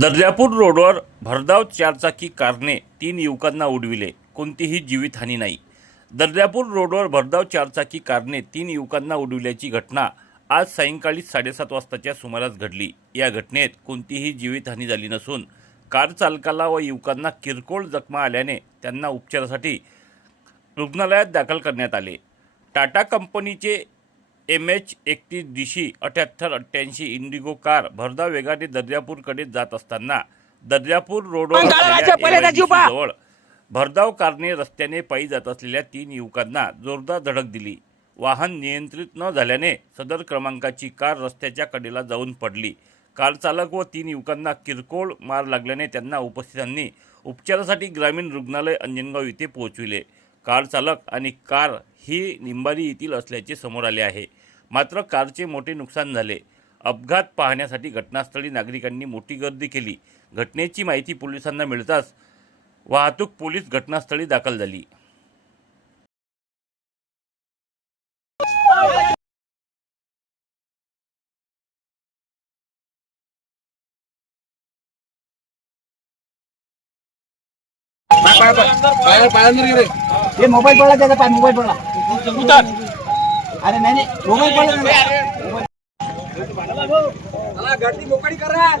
दर्जापूर रोडवर भरधाव चारचाकी कारने तीन युवकांना उडविले. कोणतीही जीवितहानी नाही. दर्जापूर रोडवर भरधाव चारचाकी कारने तीन युवकांना उडविल्याची घटना आज सायंकाळी साडेसात वाजताच्या सुमारास घडली. या घटनेत कोणतीही जीवितहानी झाली नसून कार चालकाला व युवकांना किरकोळ जखमा आल्याने त्यांना उपचारासाठी रुग्णालयात दाखल करण्यात आले. टाटा कंपनीचे एम एच एकतीस दिशी अठ्याहत्तर अठ्ठ्याऐंशी इंडिगो कार भरधाव वेगाने दर्यापूरकडे जात असताना दर्यापूर रोडवर भरधाव कारने रस्त्याने पायी जात असलेल्या तीन युवकांना जोरदार धडक दिली. वाहन नियंत्रित न झाल्याने सदर क्रमांकाची कार रस्त्याच्या कडेला जाऊन पडली. कार चालक व तीन युवकांना किरकोळ मार लागल्याने त्यांना उपस्थितांनी उपचारासाठी ग्रामीण रुग्णालय अंजनगाव येथे पोहोचविले. कार चालक आणि कार ही निंबारी येथील असल्याचे समोर आले आहे. मात्र कारचे मोठे नुकसान झाले. अपघात पाहण्यासाठी घटनास्थळी नागरिकांनी मोठी गर्दी केली. घटनेची माहिती पोलिसांना मिळताच वाहतूक पोलीस घटनास्थळी दाखल झाली. हे मोबाईल पडला त्याचा पाय मोबाईल पडला अरे नाही नाही मोबाईल पडला